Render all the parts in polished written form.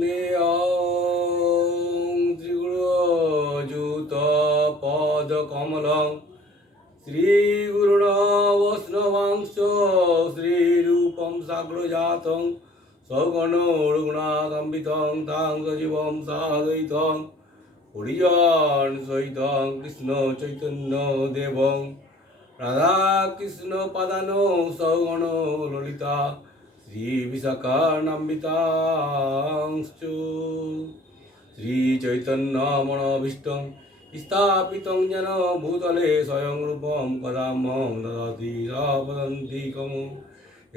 বন্দেয়ং শ্রীগুরুযুতপদকমলং শ্রীগুরুণা বৈষ্ণবাংশ শ্রীরূপং সাগ্রজাতং সগণ রঘুনাথান্বিতং তাং সজীবং সাদ্বৈতং হরিজন সহিতং কৃষ্ণ চৈতন্য দেবং রাধা কৃষ্ণ পাদানো সগণ ললিতা শ্রী বিশাখান্বিতাংশ্চ শ্রী চৈতন্য মনোভীষ্টং স্থাপিतं যেন ভূতলে স্বয়ং রূপম কদামহং দদাতি সাপদন্তিকম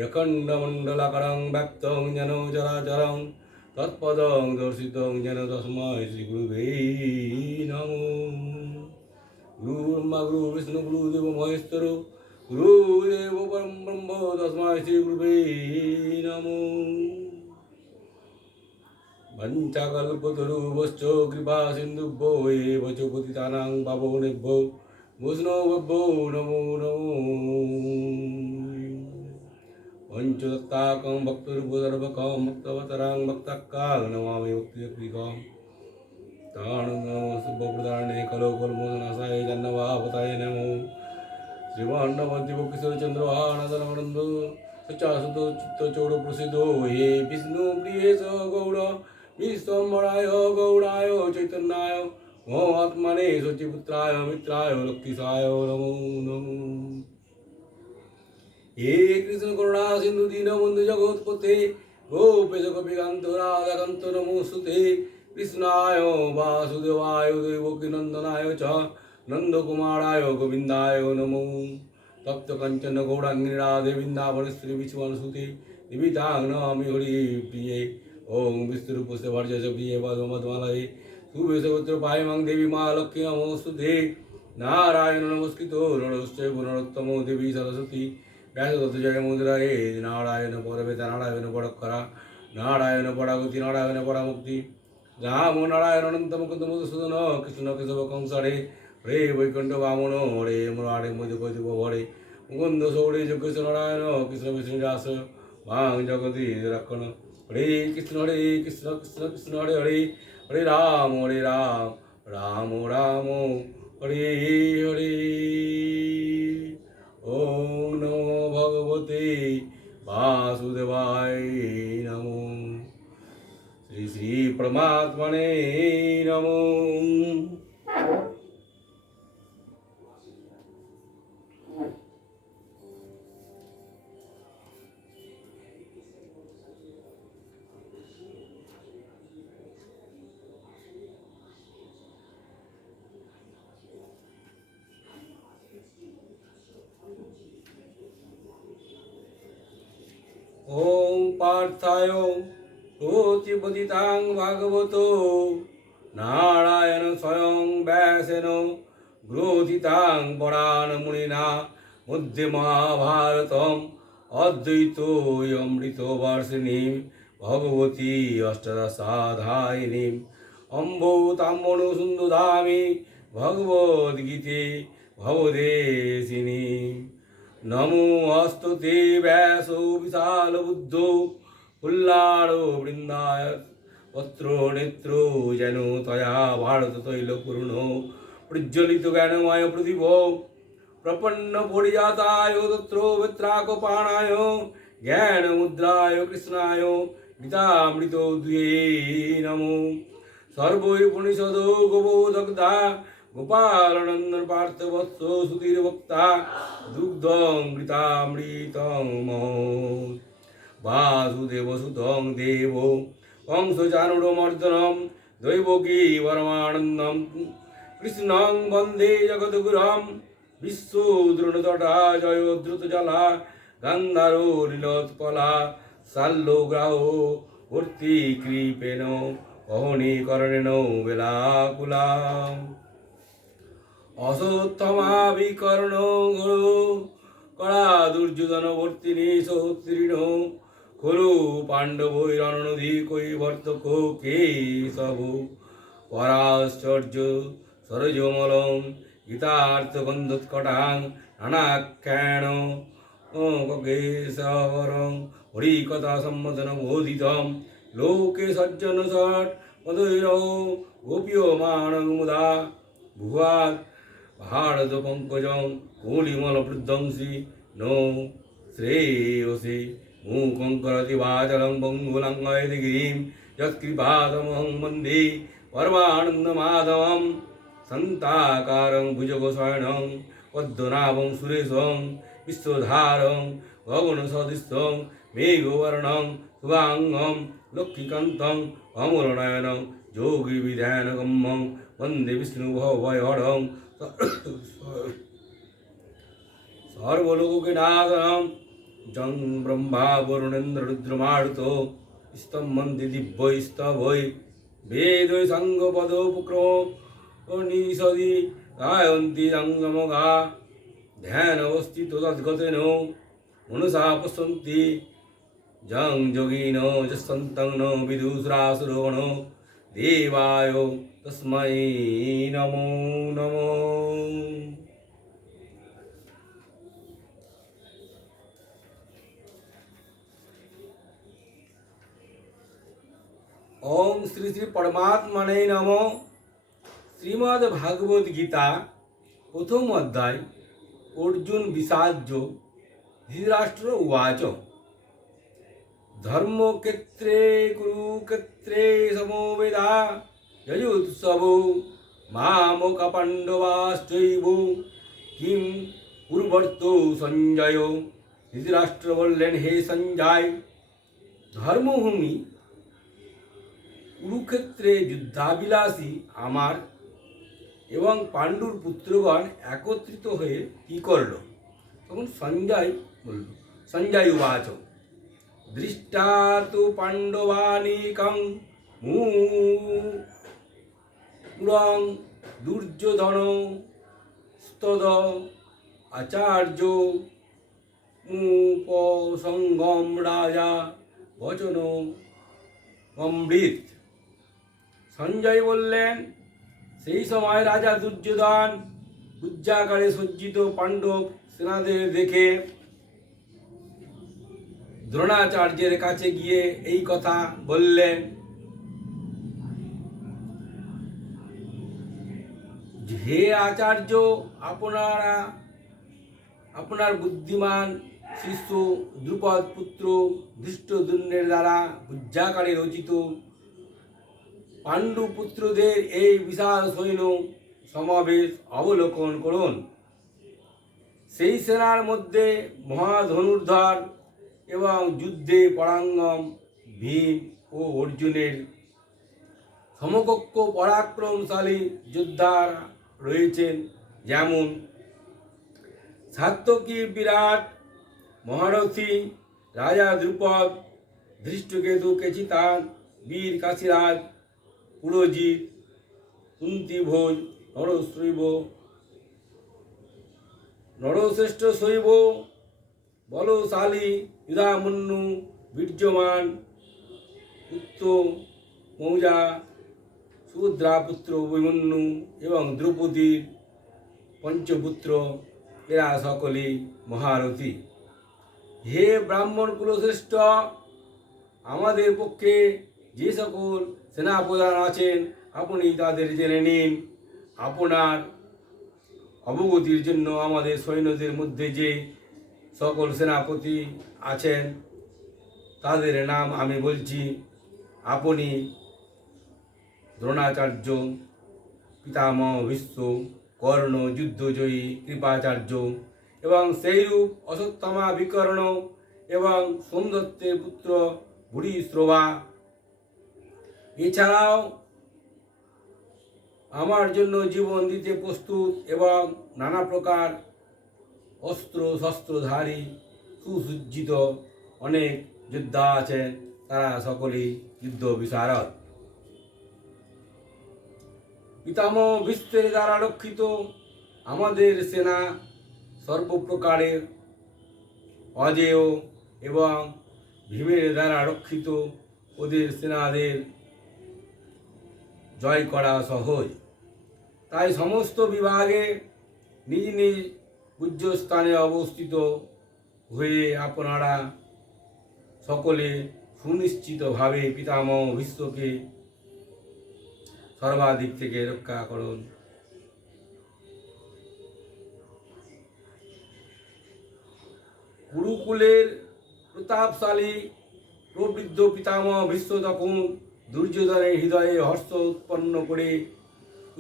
অখণ্ডমণ্ডলাকারং ব্যক্তং যেন চরাচরং তৎপদং দর্শিতং যেন তস্मै শ্রীগুরুবে নমো। গুরু ব্রহ্মা গুরু বিষ্ণু গুরুদেব মহেশ্বর গুরুদেব পরম ব্রহ্ম তস্मै শ্রীগুরুবে নমো। পঞ্চকল্পতরুভ্যশ্চ কৃপা সিন্ধুভ্যো এব চ পতিতানাং পাবনেভ্যো বৈষ্ণবেভ্যো নমো নমো। পঞ্চদত্তাকং ভক্তরূপসর্বকং ভক্তবতরাং ভক্তকাল নমামি ভক্তিযজ্ঞিকং তাং নমো শুভপ্রদানে কলো কলমোচনাশায় জাহ্নবাবতায় নমো। শ্রীমন্নবদ্বীপকিশোরচন্দ্রহানন্দনানন্দ সচ্চাসুত চিত্তচৌর প্রসিদ্ধ হে বিষ্ণু প্রিয়েশ গৌর বিশ্বম্বরায় গৌরায় চৈতন্যায় মহাত্মনে শচীপুত্রায় মিত্রায় লক্ষ্মীসায় নমো নমো। হে কৃষ্ণ করুণা সিন্ধু দীনবন্ধু জগৎপতে গোপেশ গোপীকান্ত রাধাকান্ত নমোস্তুতে। কৃষ্ণায় বাসুদেবায় দেবকী নন্দনায় চ নন্দকুমারায় গোবিন্দায় নমো। তপ্ত কাঞ্চন গৌরাঙ্গী রাধে বৃন্দাবনেশ্বরী বিশ্ববনসুতে নিবিতাং নমামি হরি প্রিয়ে। ওং বিষ্ণুরূপস্য ভার্যস্য প্রিয়ে পদ্মমালয়ে শুভেশগোত্র পায়মাং দেবী মা লক্ষ্মী নমোস্তুতে। নারায়ণ নমস্কৃত নরশ্চৈব নরোত্তমো দেবী সরস্বতী ব্যাসদত্ত জয় মুদ্রায়ে। নারায়ণ পরবেতা নারায়ণ পরক্ষরা নারায়ণ পরাগতি নারায়ণ পরামুক্তি রাম নারায়ণ অনন্ত মুকুন্দ মধুসূদন কৃষ্ণ কেশব কংসরে হরে বৈকুণ্ঠ বামন হরে মুরারে মধুকৈতুক ভরে মুকুন্দ সৌরে যোগেশ নারায়ণ কৃষ্ণ বিষ্ণু দাস বাং জগতি রক্ষণ। হরে কৃষ্ণ কৃষ্ণ কৃষ্ণ হরে হরে হরে রাম রাম রাম হরে হরে। ওম নমো ভগবতে বাসুদেবায় নমো। শ্রী শ্রী পরমাত্মনে নমো। ওম পার্থায় প্রতিপদিতাং ভাগবতো নারায়ণ স্বয়ং ব্যাসেন গ্রথিতাং পরাণ মুনিনা মধ্যে মহাভারতম অদ্বৈতমৃত বর্ষিণীম ভগবতী অষ্টাদশাধ্যায়িনীম অম্ব তাম্বনু সুন্দধামি ভগবদ্গীতে ভবদেশিনী। নমো অস্তুতে ব্যাস বিশাল বুদ্ধ উল্লাড় বৃন্দায় পত্র নেত্র যেন তয়া ভারত তৈল পূর্ণ প্রজ্বলিত জ্ঞানময় প্রদীপ প্রপন্ন পরিজাতায় তত্র বেত্রাকপাণায় জ্ঞান মুদ্রায় কৃষ্ণায় গীতামৃত দুয়ে নমো। সর্বৈপনিষদ গোবোদগ্ধা গোপালনন্দন পার্থবৎস সুধীর বক্তা দুগ্ধং গীতামৃতং বাসুদেব সুতং দেব কংসচানুরমর্দনম দৈবকী পরমানন্দম কৃষ্ণং বন্দে জগদ্গুরুম বিশ্বদ্রোণতটা জয়োদ্রুতজলা গান্ধারো লীলোৎপলা শাল্যগ্রাহ ভর্তি কৃপেণ অহনীকরণেন বেলাকুলা। অশ্বত্থমাবিকর্ণ কড়া দুর্যোধনবর্তিনী সহস্রীণ খলু পাণ্ডবৈরনধি কৈবর্তক কেশব পরাশ্চর্য সরজমলম গীতার্থগন্ধোৎকটাং নানাখ্যান কেশবরং হরিকথা সম্মদন বোধিতম লোকে সজ্জন ষট মধুরৌ গোপীয়মানং মুদা ভুয়াৎ ভারত পঙ্কজং কলিমল প্রধ্বংসী নো শ্রেয়সে মুখং করতি বাচলং বঙ্গুলঙ্গয়তি গিরিম যৎকৃপাতমহং বন্দে পরমানন্দমাধবম সন্তাকারং ভুজগোসায়ণং পদ্মনাভং সুরেশং বিশ্বধারং গগনসদৃশং মেঘবর্ণং শুভাঙ্গম লক্ষ্মীকান্তং অমরনয়নং যোগী বিধানগম্যং বন্দে বিষ্ণুভয়হরং সর্বলোকনাথং জং ব্রহ্মা বরুণেন্দ্র রুদ্রমারুতো স্তম্ভন্তি দিব্যৈস্তভৈ বেদৈ সাঙ্গপদোপক্রমনিষদি গায়ন্তি সঙ্গমগা ধ্যানবস্থিত তদ্গতেন মনসা পশ্যন্তি জং যোগিন যস্তন্तं ন বিদুষাসুরগণ দেবায় তস্मै নমো নমঃ। ওম শ্রী শ্রী পরমাত্মনে নমঃ। শ্রীমদ্ ভাগবত গীতা প্রথম অধ্যায় অর্জুন বিষাদ্য ধৃতরাষ্ট্র উবাচ ধর্মক্ষেত্রে কুরুক্ষেত্রে সমবেদা যজুৎসব মামকাপাণ্ডবাশ্চৈব কিং কুর্বর্ত সঞ্জয়। ধৃতরাষ্ট্র বললেন, হে সঞ্জয়, ধর্মভূমি কুরুক্ষেত্রে যুদ্ধাবিলাসী আমার এবং পাণ্ডুর পুত্রগণ একত্রিত হয়ে কি করল? তখন সঞ্জয় বলল, সঞ্জয় উবাচ দৃষ্টা তু পাণ্ডবানীকং মূঢ়ং দুর্যোধন স্তদ আচার্য উপসঙ্গম রাজা বচন অমৃত। সঞ্জয় বললেন, সেই সময় রাজা দুর্যোধন উজ্জাগারে সজ্জিত পাণ্ডব সেনাদের দেখে দ্রোণাচার্যের কাছে গিয়ে এই কথা বললেন, হে আচার্য, আপনার বুদ্ধিমান শিষ্য দ্রুপদ পুত্র ধৃষ্টদ্যুম্নের দ্বারা উজ্জাগারে রচিত পাণ্ডু পুত্রদের এই বিশাল সৈন্য সমাবেশ অবলোকন করুন। সেই সেনার মধ্যে মহাধনুর্ধর এবং যুদ্ধে পরাঙ্গম ভীম ও অর্জুনের সমকক্ষ পরাক্রমশালী যোদ্ধারা রয়েছেন, যেমন সাত্যকী বিরাট মহারথী রাজা দ্রুপদ, ধৃষ্টকেতু কেচিতান বীর কাশীরাজ পুরোজিৎ, কুন্তিভোজ নরশ্রেষ্ঠ শৈব বলশালী যুধামন্যু, বীর্যমান পুত্র মৌজা, সুভদ্রা পুত্র অভিমন্যু এবং দ্রৌপদীর পঞ্চপুত্র, এরা সকলেই মহারথী। হে ব্রাহ্মণ কুলশ্রেষ্ঠ, আমাদের পক্ষে যে সকল সেনাপ্রধান আছেন আপনি তাদের জেনে নিন। আপনার অবগতির জন্য আমাদের সৈন্যদের মধ্যে যে সকল সেনাপতি আছেন তাদের নাম আমি বলছি। আপনি দ্রোণাচার্য, পিতামহ ভীষ্ম, কর্ণ যুদ্ধজয়ী কৃপাচার্য এবং সেইরূপ অশ্বত্থামা বিকর্ণ এবং সোমদত্তের পুত্র ভূরিশ্রবা। এছাড়াও আমার জন্য জীবন দিতে প্রস্তুত এবং নানা প্রকার অস্ত্র শস্ত্রধারী সুসজ্জিত অনেক যোদ্ধা আছেন, তারা সকলেই যুদ্ধ বিশারদ। পিতামহ ভীষ্মের দ্বারা রক্ষিত আমাদের সেনা সর্বপ্রকারের অজেয় এবং ভীমের দ্বারা রক্ষিত ওদের সেনাদের জয় করা সহজ। তাই সমস্ত বিভাগে নিজ নিজ পূজ্যস্থানে অবস্থিত হয়ে আপনারা সকলে সুনিশ্চিতভাবে পিতামহ ভীষ্মকে সর্বাদিক থেকে রক্ষা করুন। কুরুকুলের প্রতাপশালী প্রবৃদ্ধ পিতামহ ভীষ্ম তখন দুর্যোধনের হৃদয়ে হর্ষ উৎপন্ন করে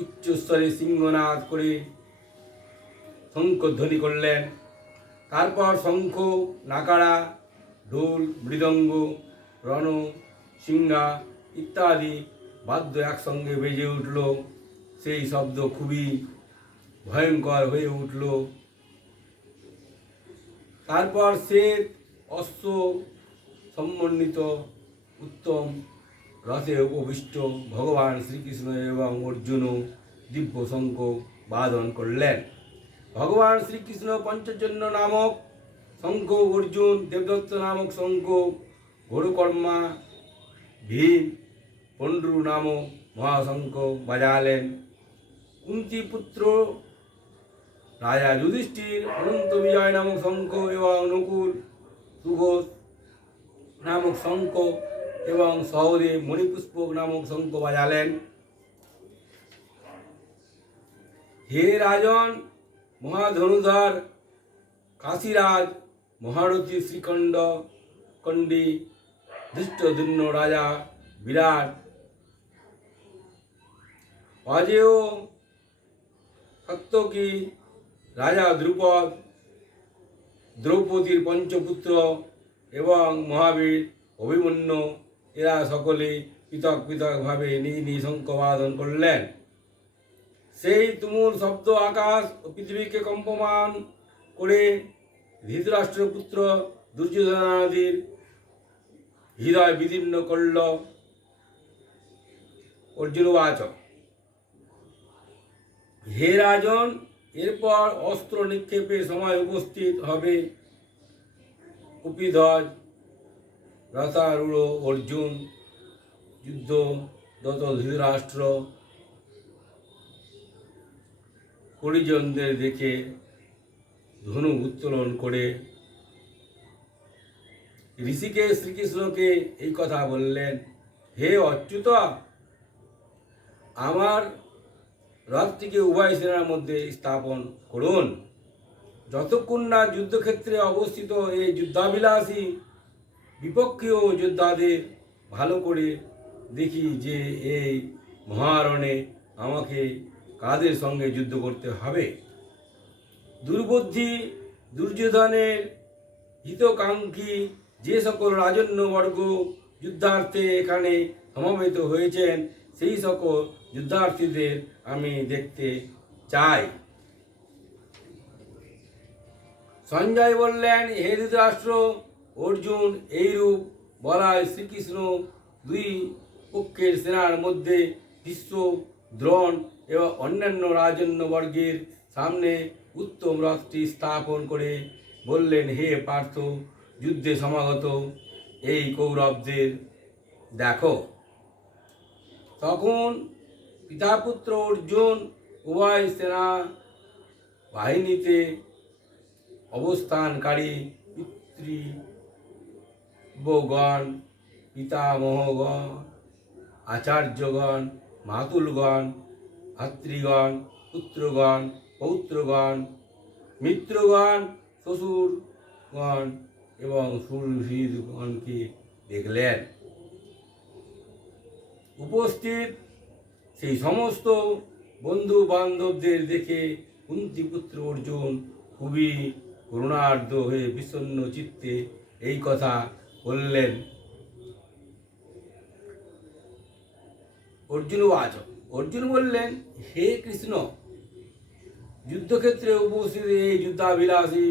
উচ্চস্বরে সিংহনাদ করে শঙ্খধ্বনি করলেন। তারপর শঙ্খ, নাগাড়া, ঢোল, মৃদঙ্গ, রণ, সিংহা ইত্যাদি বাদ্য একসঙ্গে বেজে উঠল। সেই শব্দ খুবই ভয়ঙ্কর হয়ে উঠল। তারপর সে অশ্ব সমন্বিত উত্তম রথে উপবিষ্ট ভগবান শ্রীকৃষ্ণ এবং অর্জুনও দিব্য শঙ্খ বাদন করলেন। ভগবান শ্রীকৃষ্ণ পঞ্চজন্য নামক শঙ্খ, অর্জুন দেবদত্ত নামক শঙ্খ, ঘোরকর্মা ভীম পণ্ড্রু নামক মহাশঙ্খ বাজালেন। কুন্তিপুত্র রাজা যুধিষ্ঠির অনন্ত বিজয় নামক শঙ্খ এবং নকুল সুঘোষ নামক শঙ্খ এবং সহদেব মণিপুষ্পক নামক শঙ্খ বাজালেন। হে রাজন মহাধনুধর কাশীরাজ মহারথী শ্রীখণ্ড কণ্ডী ধৃষ্টদ্যুম্ন রাজা বিরাট অজেয় সত্যকী রাজা দ্রুপদ দ্রৌপদীর পঞ্চপুত্র এবং মহাবীর অভিমন্যু এরা সকলে পৃথক পৃথকভাবে নিজ নিজ শঙ্খবাদন করলেন। সেই তুমুল শব্দ আকাশ ও পৃথিবীকে কম্পমান করে ধৃতরাষ্ট্রপুত্র দুর্যোধনাদির হৃদয় বিদীর্ণ করল। অর্জুনবাচ, হে রাজন, এরপর অস্ত্র নিক্ষেপের সময় উপস্থিত হবে। কপিধ্বজ রথারূঢ় অর্জুন যুদ্ধরত ধৃতরাষ্ট্র পরিজনদের দেখে ধনু উত্তোলন করে ঋষিকেশ শ্রীকৃষ্ণকে এই কথা বললেন, হে অচ্যুত, আমার রথটিকে উভয় সেনার মধ্যে স্থাপন করুন। যতক্ষণ না যুদ্ধক্ষেত্রে অবস্থিত এই যুদ্ধাভিলাষী বিপক্ষীয় যোদ্ধাদের ভালো করে দেখি যে এই মহারণে আমাকে কাদের সঙ্গে যুদ্ধ করতে হবে। দুর্বুদ্ধি দুর্যোধনের হিতকাঙ্ক্ষী যে সকল রাজন্যবর্গ যুদ্ধার্থে এখানে সমবেত হয়েছেন, সেই সকল যুদ্ধার্থীদের আমি দেখতে চাই। সঞ্জয় বললেন, হে ধৃতরাষ্ট্র, অর্জুন এইরূপ বলায় শ্রীকৃষ্ণ দুই পক্ষের সেনার মধ্যে ভীষ্ম, দ্রোণ এবং অন্যান্য রাজন্যবর্গের সামনে উত্তম রথটি স্থাপন করে বললেন, হে পার্থ, যুদ্ধে সমাগত এই কৌরবদের দেখো। তখন পিতাপুত্র অর্জুন উভয় সেনা বাহিনীতে অবস্থানকারী পিতৃব্যগণ, পিতামহগণ, আচার্যগণ, মাতুলগণ, ভাতৃগণ, পুত্রগণ, পৌত্রগণ, মিত্রগণ, শ্বশুরগণ এবং সুহৃদগণকে দেখলেন। উপস্থিত সেই সমস্ত বন্ধু বান্ধবদের দেখে কুন্তিপুত্র অর্জুন খুবই করুণার্দ্র হয়ে বিষণ্ণ চিত্তে এই কথা বললেন। অর্জুন বললেন, হে কৃষ্ণ, যুদ্ধক্ষেত্রে উপস্থিত এই যুদ্ধাভিলাষী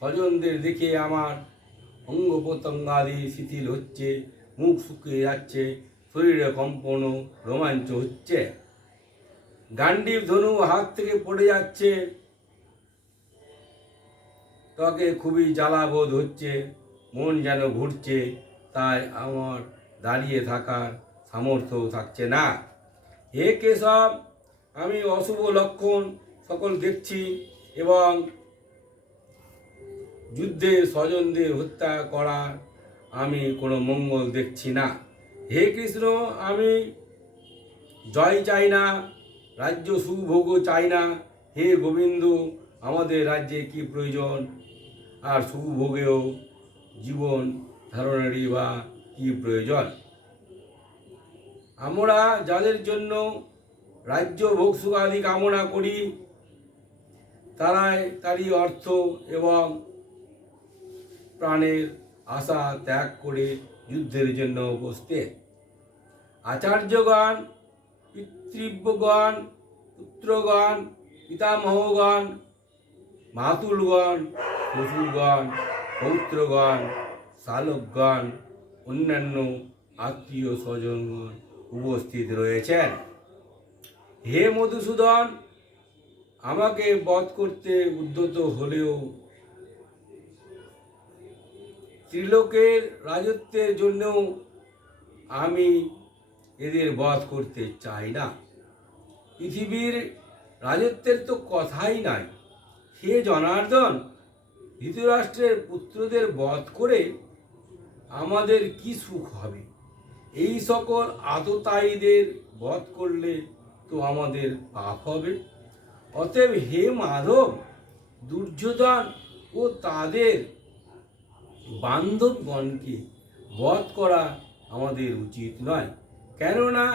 স্বজনদের দেখে আমার অঙ্গ প্রত্যঙ্গাদি শিথিল হচ্ছে, মুখ শুকিয়ে যাচ্ছে, শরীরে কম্পন ও রোমাঞ্চ হচ্ছে, গান্ডীব ধনু হাত থেকে পড়ে যাচ্ছে, তাকে খুবই জ্বালা বোধ হচ্ছে, মন যেন ঘুরছে, তাই আমার দাঁড়িয়ে থাকার সামর্থ্য থাকছে না। হে কেশব, আমি অশুভ লক্ষণ সকল দেখছি এবং যুদ্ধে স্বজনদের হত্যা করা আমি কোনো মঙ্গল দেখছি না। হে কৃষ্ণ, আমি জয় চাই না, রাজ্য সুভোগও চাই না। হে গোবিন্দ, আমাদের রাজ্যে কি প্রয়োজন, আর সুভোগেও জীবন ধারণেরই বা কি প্রয়োজন? আমরা যাদের জন্য রাজ্য ভোগ সুখাদি কামনা করি, তারই অর্থ এবং প্রাণের আশা ত্যাগ করে যুদ্ধের জন্য উপস্থিত। আচার্যগণ, পিতৃব্যগণ, পুত্রগণ, পিতামহগণ, মাতুলগণ, শ্বশুরগণ, পৌত্রগণ, শালকগণ, অন্যান্য আত্মীয় স্বজনগণ উপস্থিত রয়েছেন। হে মধুসূদন, আমাকে বধ করতে উদ্যত হলেও ত্রিলোকের রাজত্বের জন্যও আমি এদের বধ করতে চাই না। পৃথিবীর রাজত্বের তো কথাই নাই। হে জনার্দন, ধৃতরাষ্ট্রের পুত্রদের বধ করে আমাদের কি সুখ হবে? এই সকল আততায়ীদের বধ করলে তো আমাদের পাপ হবে। অতএব হে মাধব, দুর্যোধন ও তাদের বান্ধবগণকে বধ করা আমাদের উচিত নয়। কেননা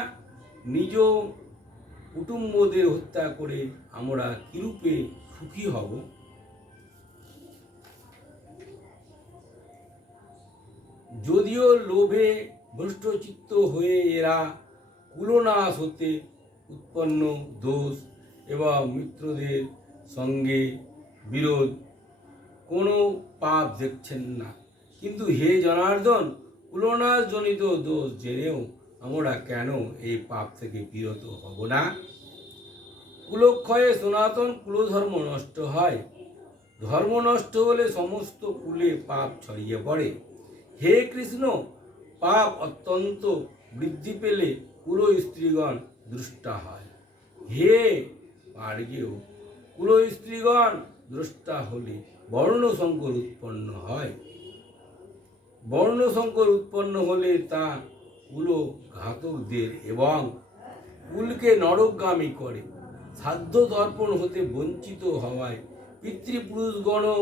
নিজ কুটুম্বদের হত্যা করে আমরা কিরূপে সুখী হব? যদিও লোভে ভ্রষ্টচিত্ত হয়ে এরা কুলনাশ হতে উৎপন্ন দোষ এবং মিত্রদের সঙ্গে বিরোধ কোনো পাপ দেখছেন না, কিন্তু হে জনার্দন, কুলনাশজনিত দোষ জেনেও আমরা কেন এই পাপ থেকে বিরত হব না? কুলক্ষয়ে সনাতন কুলধর্ম নষ্ট হয়। ধর্ম নষ্ট হলে সমস্ত কুলে পাপ ছড়িয়ে পড়ে। হে কৃষ্ণ, পাপ অত্যন্ত বৃদ্ধি পেলে কুল স্ত্রীগণ দ্রষ্টা হয়। হে পার্গেয়, কুল স্ত্রীগণ দ্রষ্টা হলে বর্ণসংকর উৎপন্ন হয়। বর্ণসংকর উৎপন্ন হলে তা কুল ঘাতকদের এবং কুলকে নরকগামী করে। সাধ্য তর্পণ হতে বঞ্চিত হওয়ায় পিতৃপুরুষগণও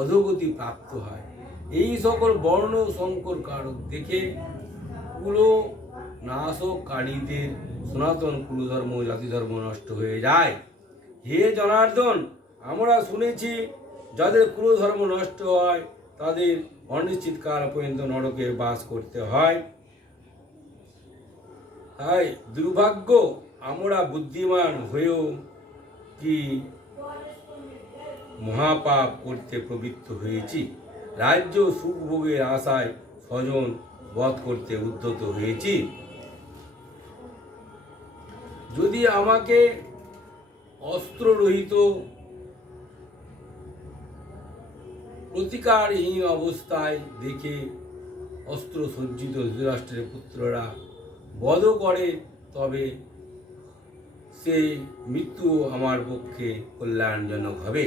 অধোগতি প্রাপ্ত হয়। এই সকল বর্ণ সংকর কারক দেখে কুল নাশকারীদের সনাতন কুলধর্ম জাতিধর্ম নষ্ট হয়ে যায়। হে জনার্দন, আমরা শুনেছি যাদের কুলধর্ম নষ্ট হয় তাদের অনিশ্চিতকাল পর্যন্ত নরকে বাস করতে হয়। তাই দুর্ভাগ্য, আমরা বুদ্ধিমান হয়েও কি মহাপাপ করতে প্রবৃত্ত হয়েছি। রাজ্য সুখভোগের আশায় স্বজন বধ করতে উদ্যত হয়েছি। যদি আমাকে অস্ত্ররহিত প্রতিকারহীন অবস্থায় দেখে অস্ত্র সজ্জিত ধৃতরাষ্ট্রের পুত্ররা বধ করে, তবে সেই মৃত্যু আমার পক্ষে কল্যাণজনক হবে।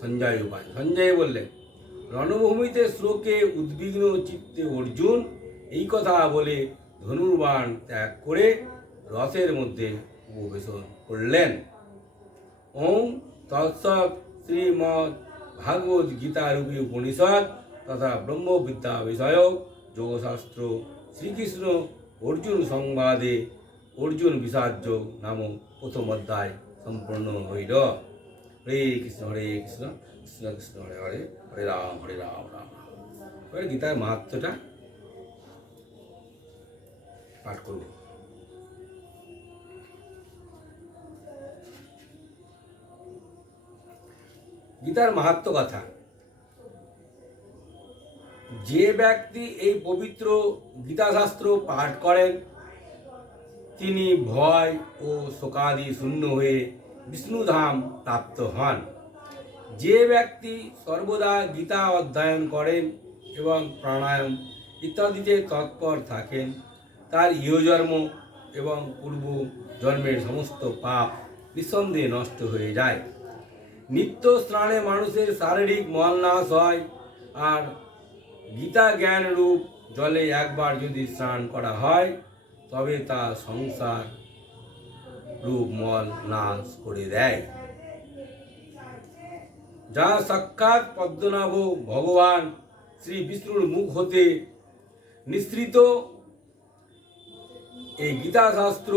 সঞ্জয় উপায়। সঞ্জয় বললেন, রণভূমিতে শ্লোকে উদ্বিগ্ন চিত্তে অর্জুন এই কথা বলে ধনুর্বাণ ত্যাগ করে রথের মধ্যে উপবেশন করলেন। ওম তৎসৎ। শ্রীমদ্ ভাগবত গীতারূপী উপনিষদ তথা ব্রহ্মবিদ্যা বিষয়ক যোগশাস্ত্র শ্রীকৃষ্ণ অর্জুন সংবাদে অর্জুন বিষাদযোগ নামক প্রথম অধ্যায় সম্পূর্ণ হইল। হরে কৃষ্ণ কৃষ্ণ কৃষ্ণ হরে হরে, হরে রাম রাম রাম। এবারে গীতার মাহাত্ম্যটা পাঠ করব। গীতার মাহাত্ম্য কথা। যে ব্যক্তি এই পবিত্র গীতাশাস্ত্র পাঠ করেন তিনি ভয় ও শোকাদি শূন্য হয়ে বিষ্ণুধাম প্রাপ্ত হন। যে ব্যক্তি সর্বদা গীতা অধ্যয়ন করেন এবং প্রাণায়াম ইত্যাদিতে তৎপর থাকেন, তার ইহজন্ম এবং পূর্ব জন্মের সমস্ত পাপ নিঃসন্দেহে নষ্ট হয়ে যায়। নিত্য স্নানে মানুষের শারীরিক মলনাশ হয়, আর গীতা জ্ঞান রূপ জলে একবার যদি স্নান করা হয় তবে তা সংসার রূপ মল নাশ করে দেয়। যা সাক্ষাৎ পদ্মনাভ ভগবান শ্রী বিষ্ণুর মুখ হতে নিঃসৃত, এই গীতা শাস্ত্র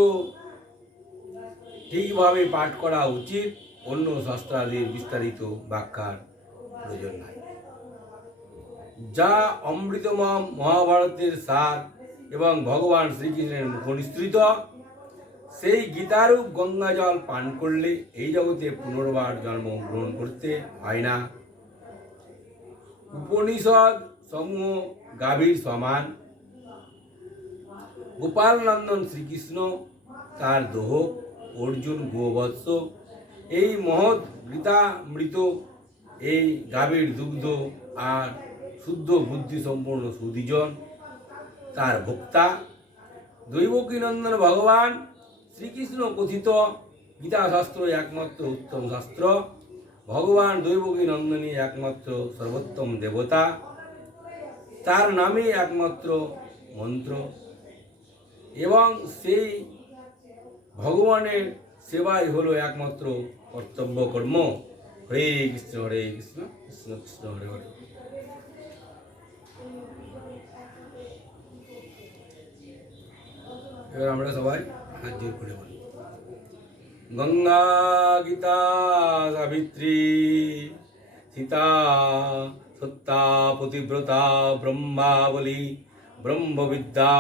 ঠিকভাবে পাঠ করা উচিত, অন্য শাস্ত্রাদির বিস্তারিত ব্যাখ্যার প্রয়োজন নাই। যা অমৃতময় মহাভারতের সার এবং ভগবান শ্রীকৃষ্ণের মুখ নিঃসৃত, সেই গীতারূপ গঙ্গা জল পান করলে এই জগতে পুনর্বার জন্ম গ্রহণ করতে হয় না। উপনিষদ সমূহ গাভীর সমান। গোপাল নন্দন শ্রীকৃষ্ণ, তার দোহক অর্জুন গোবৎস, এই মহৎ গীতামৃত, এই গাভীর দুগ্ধ আর শুদ্ধ বুদ্ধি সম্পন্ন সুধীজন তার ভোক্তা। দৈবকী নন্দন ভগবান শ্রীকৃষ্ণ কথিত গীতা শাস্ত্র একমাত্র উত্তম শাস্ত্র। ভগবান দৈবকী নন্দনী একমাত্র সর্বোত্তম দেবতা, তার নামে একমাত্র মন্ত্র, এবং সেই ভগবানের সেবাই হলো একমাত্র কর্তব্য কর্ম। হরে কৃষ্ণ কৃষ্ণ কৃষ্ণ হরে হরে। এবার আমরা সবাই হাত জোর করে বলি, গঙ্গা গীতা সাবিত্রী সীতা সত্তা পতিব্রতা ব্রহ্মাবলী ব্রহ্মবিদ্যা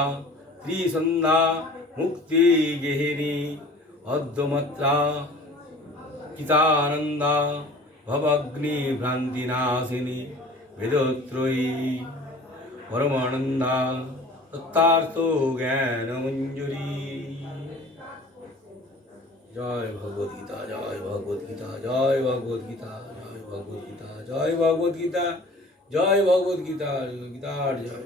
ত্রিসন্ধ্যা মুক্তি গেহিনী অদ্যমাত্রা চিতানন্দা ভবগ্নি ভ্রান্তিনাশিনী বেদত্রয়ী পরমানন্দা তত্ত্বার্থ জ্ঞান মঞ্জুরি। জয় ভগবদ গীতা, জয় ভগবদ গীতা, জয় ভগবদ গীতা, জয় ভগবদ গীতা, জয় ভগবদ গীতা, জয় ভগবদ গীতা, গীতার জয়।